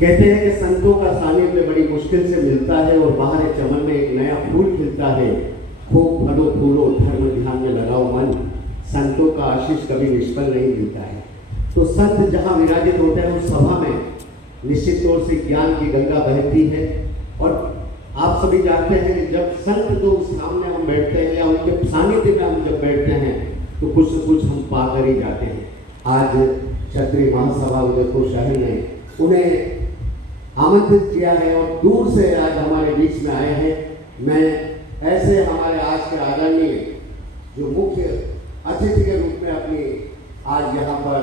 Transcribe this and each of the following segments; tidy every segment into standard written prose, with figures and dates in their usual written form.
कहते हैं कि संतों का सानिध्य बड़ी मुश्किल से मिलता है और बाहर चमन में एक नया फूल खिलता है। खूब फलो फूलो धर्म ध्यान में लगाओ मन, संतों का आशीष कभी निष्फल नहीं मिलता है। तो संत जहाँ विराजित होते हैं उस सभा में निश्चित तौर से ज्ञान की गंगा बहती है। और आप सभी जानते हैं कि जब संत जो सामने हम बैठते हैं या उनके सानिध्य में हम जब बैठते हैं तो कुछ न कुछ हम पा कर ही जाते हैं। आज क्षत्रिय महासभा उदयपुर शहर ने उन्हें आमंत्रित किया है और दूर से आज हमारे बीच में आए हैं। मैं ऐसे हमारे आज के आदरणीय जो मुख्य अतिथि के रूप में अपनी आज यहाँ पर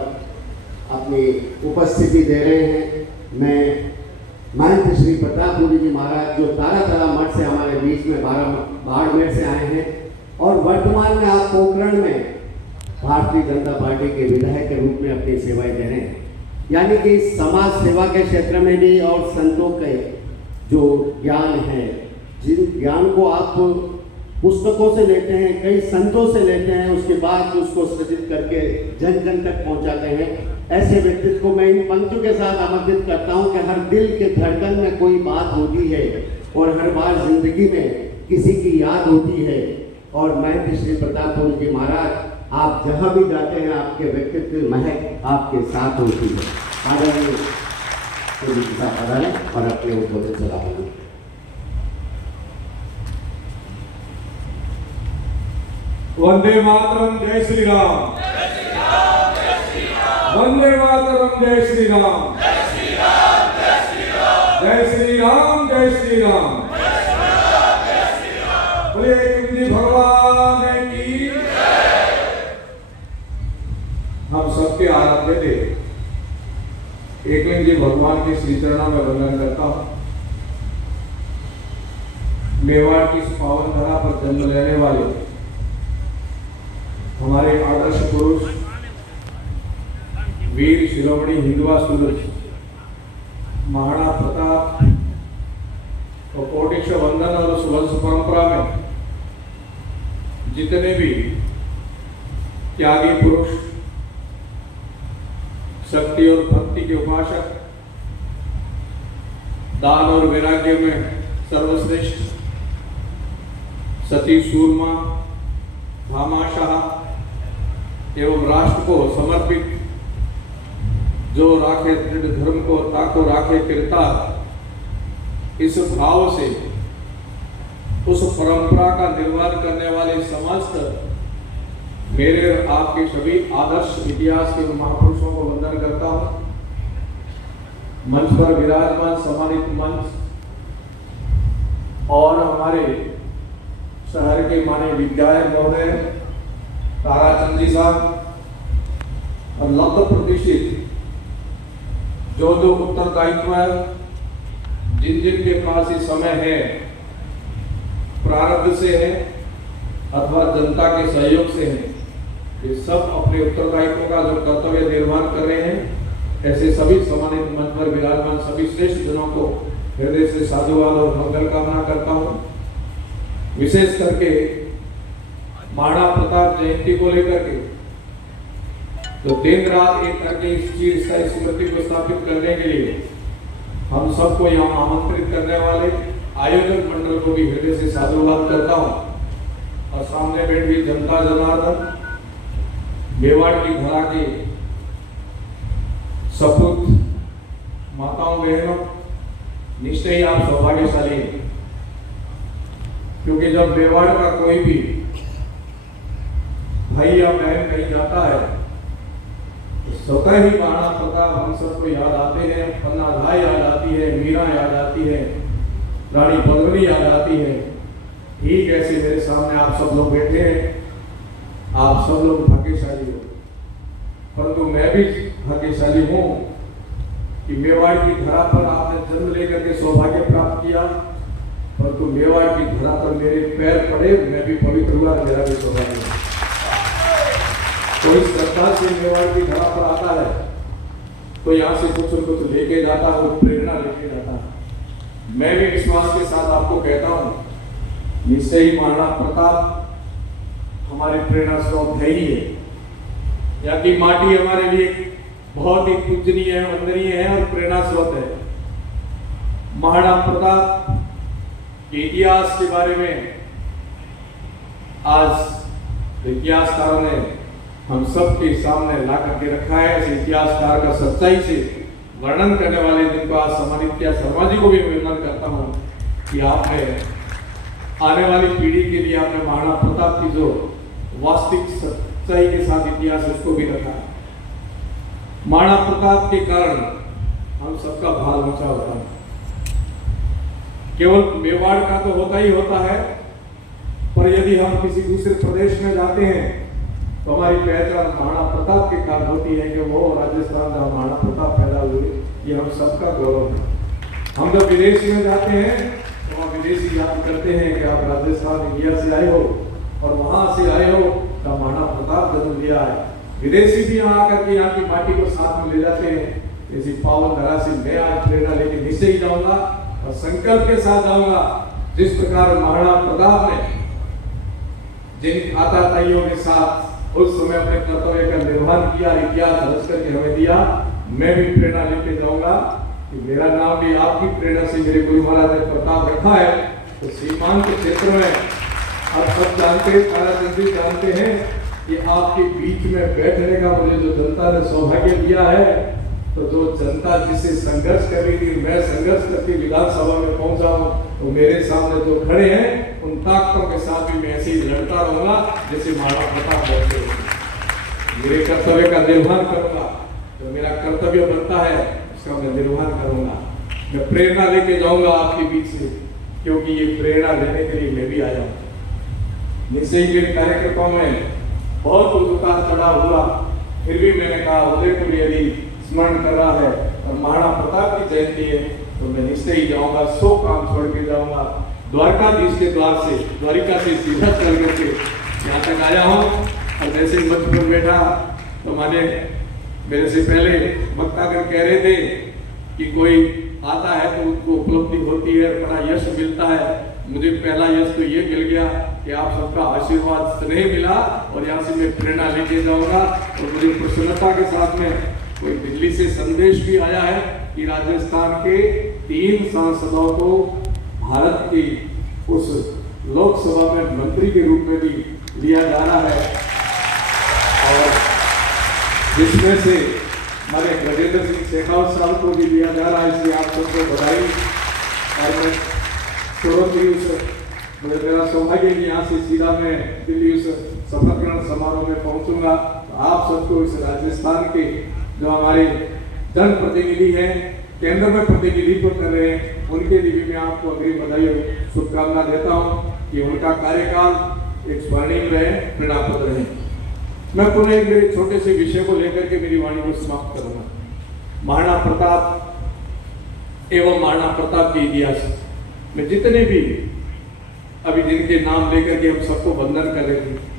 अपनी उपस्थिति दे रहे हैं, मैं महंत श्री प्रतापपुरी जी महाराज जो तारा मठ से हमारे बीच में बाड़मेर से आए हैं और वर्तमान में आप पोखरण में भारतीय जनता पार्टी के विधायक के रूप में अपनी सेवाएं दे रहे हैं। यानी कि समाज सेवा के क्षेत्र में भी और संतों के जो ज्ञान है, जिन ज्ञान को आप पुस्तकों से लेते हैं, कई संतों से लेते हैं, उसके बाद उसको सृजित करके जन जन तक पहुंचाते हैं, ऐसे व्यक्तित्व को मैं इन पंक्तियों के साथ आमंत्रित करता हूं कि हर दिल के धड़कन में कोई बात होती है और हर बार जिंदगी में किसी की याद होती है। और मैं श्री प्रतापपुरी जी महाराज आप जहाँ भी जाते हैं आपके व्यक्तित्व महक आपके साथ होती है। आदरणीय और अपने उद्बोधन चला रहे वंदे मातरम, जय श्री राम। वंदे मातरम, जय श्री राम। जय श्री राम, जय श्री राम। बोले जी भगवान की। हम सबके आराध्य देव एकलिंग जी भगवान के श्री चरणों में वंदन करता हूँ। मेवाड़ की इस पावन धरा पर जन्म लेने वाले हमारे आदर्श पुरुष वीर शिरोमणि हिंदुआ सूरज महाराणा प्रताप और कोटिक्ष वंदन और उस वंश परंपरा में जितने भी त्यागी पुरुष, शक्ति और भक्ति के उपासक, दान और वैराग्य में सर्वश्रेष्ठ, सती सूरमा, भामाशाह एवं राष्ट्र को समर्पित, जो राखे दृढ़ धर्म को ताको राखे कृता, इस भाव से उस परंपरा का निर्वाह करने वाले समस्त मेरे और आपके सभी आदर्श इतिहास के महापुरुषों को वंदन करता हूं। मंच पर विराजमान सम्मानित मंच और हमारे शहर के माननीय विधायक महोदय ताराचंद जी साहब और लब्ध प्रतिष्ठित जो उत्तरदायित्व है, जिन जिन के पास ये समय है, प्रारब्ध से है अथवा जनता के सहयोग से है, ये सब अपने उत्तरदायित्व का जो कर्तव्य निर्वहन कर रहे हैं, ऐसे सभी सम्मानित मंच पर विराजमान सभी श्रेष्ठ जनों को हृदय से साधुवाद और मंगल कामना करता हूँ। विशेष करके महाराणा प्रताप जयंती को लेकर के तो दिन रात एक करके इस चीज का स्मृति को स्थापित करने के लिए हम सबको यहाँ आमंत्रित करने वाले आयोजक मंडल को भी हृदय से साधुवाद करता हूँ। और सामने बैठ हुई जनता जनार्दन, मेवाड़ की धरा के सपूत, माताओं बहनों, निश्चय ही आप सौभाग्यशाली हैं, क्योंकि जब मेवाड़ का कोई भी भाई या बहन कहीं जाता है तो स्वतः ही महाराणा प्रताप हम सबको याद आते हैं। पन्नाधाय याद आती है, मीरा याद आती है, रानी पद्मिनी याद आती है। ठीक ऐसे मेरे सामने आप सब लोग बैठे हैं, आप सब लोग भाग्यशाली हो, परंतु मैं भी भाग्यशाली हूँ कि मेवाड़ की धरा पर आपने जन्म लेकर के सौभाग्य प्राप्त किया, परंतु मेवाड़ की धरा पर मेरे पैर पड़े, मैं भी पवित्र हुआ, मेरा भी सौभाग्य। कोई श्रद्धा से मेवाड़ की धरा पर आता है तो यहाँ से कुछ न कुछ लेके जाता है, प्रेरणा लेके जाता है। मैं भी विश्वास के साथ आपको कहता हूँ, निश्चय ही महाराणा प्रताप हमारी प्रेरणा स्रोत है ही है। यहाँ की माटी हमारे लिए बहुत ही पूजनीय है, वंदनीय है और प्रेरणा स्रोत है। महाराणा प्रताप के इतिहास के बारे में आज इतिहासकारों ने हम सब के सामने ला करके रखा है। इस इतिहासकार का सच्चाई से वर्णन करने वाले दिन को आज सम्मानित किया शर्मा जी को भी अभिनंदन करता हूँ कि आपने आने वाली पीढ़ी के लिए आपने महाराणा प्रताप की जो वास्तविक सच्चाई के साथ इतिहास उसको भी रखा। महाराणा प्रताप के कारण हम सबका भार ऊंचा होता है। केवल मेवाड़ का तो होता ही होता है, पर यदि हम किसी दूसरे प्रदेश में जाते हैं तो हमारी पहचान महाराणा प्रताप के कारण होती है कि वो राजस्थान जहाँ महाराणा प्रताप पैदा हुए, ये हम सबका गौरव है। हम जब विदेश में जाते हैं तो वहाँ विदेशी याद करते हैं कि आप राजस्थान इंडिया से आए हो और वहाँ से आए हो तो महाराणा प्रताप जन्म लिया है। विदेशी भी यहाँ आकर के यहाँ की माटी को साथ में ले जाते हैं। इसी पावन धरा से मैं आज प्रेरणा लेके निश्चय ही जाऊंगा और संकल्प के साथ जाऊंगा, जिस प्रकार महाराणा प्रताप ने जिन आताताइयों के साथ उस समय अपने कर्तव्य का निर्वहन किया, इतिहास रच करके हमें दिया, मैं भी प्रेरणा लेके जाऊंगा कि मेरा नाम भी आपकी प्रेरणा से मेरे गुरु महाराज ने प्रताप रखा है। तो सीमांत के क्षेत्र में आप सब जानते हैं, ताराचंदी जानते हैं कि आपके बीच में बैठने का मुझे जो जनता ने सौभाग्य दिया है, तो जो जनता जिससे संघर्ष कर रही थी, मैं संघर्ष करके विधानसभा में पहुंचा हूं, तो मेरे सामने जो खड़े हैं उन ताकतों के साथ भी मैं ऐसे ही लड़ता रहूंगा जैसे महाराणा प्रताप लड़ते हैं। मेरे कर्तव्य का निर्वहन करूंगा, तो मेरा कर्तव्य बनता है उसका मैं निर्वहन करूंगा। मैं प्रेरणा लेके जाऊंगा आपके बीच से, क्योंकि ये प्रेरणा लेने के लिए मैं भी आया हूँ। निश्चय ही मेरे कार्यकर्ताओं में बहुत कुछ उतार चढ़ाव हुआ, फिर भी मैंने कहा उदयपुर यदि स्मरण कर रहा है और महाराणा प्रताप की जयंती है तो मैं निश्चय ही जाऊंगा, 100 काम छोड़ के जाऊंगा। द्वारकाधीश के द्वार से, द्वारिका से सीधा चल करके यहाँ तक आया हूँ। और जैसे ही मंच पर बैठा तो माने मेरे से पहले वक्ता कर कह रहे थे कि कोई आता है तो उनको उपलब्धि होती है, बड़ा यश मिलता है। मुझे पहला यश तो ये मिल गया कि आप सबका आशीर्वाद स्नेह मिला और यहाँ से मैं प्रेरणा लेके जाऊंगा। और मुझे प्रसन्नता के साथ में कोई दिल्ली से संदेश भी आया है कि राजस्थान के 3 सांसदों को भारत की उस लोकसभा में मंत्री के रूप में भी लिया जा रहा है, और जिसमें से हमारे गजेंद्र सिंह शेखावत साहब को भी लिया जा रहा है। इसलिए आप सबको बधाई। और मैं तुरंत ही मेरा सौभाग्य कि यहाँ से सीधा मैं दिल्ली उस शपथ ग्रहण समारोह में पहुंचूंगा। आप सबको इस राजस्थान के जो हमारे जनप्रतिनिधि हैं, केंद्र में प्रतिनिधित्व कर रहे हैं, उनके लिए भी मैं आपको अग्रिम बधाई और शुभकामना देता हूं कि उनका कार्यकाल एक स्वर्णिम रहे, प्रेरणाप्रद रहे। मैं पुनः एक मेरे छोटे से विषय को लेकर के मेरी वाणी को समाप्त करूंगा। महाराणा प्रताप एवं महाराणा प्रताप के इतिहास में जितने भी अभी जिनके नाम लेकर के हम सबको वंदन कर रहे थे,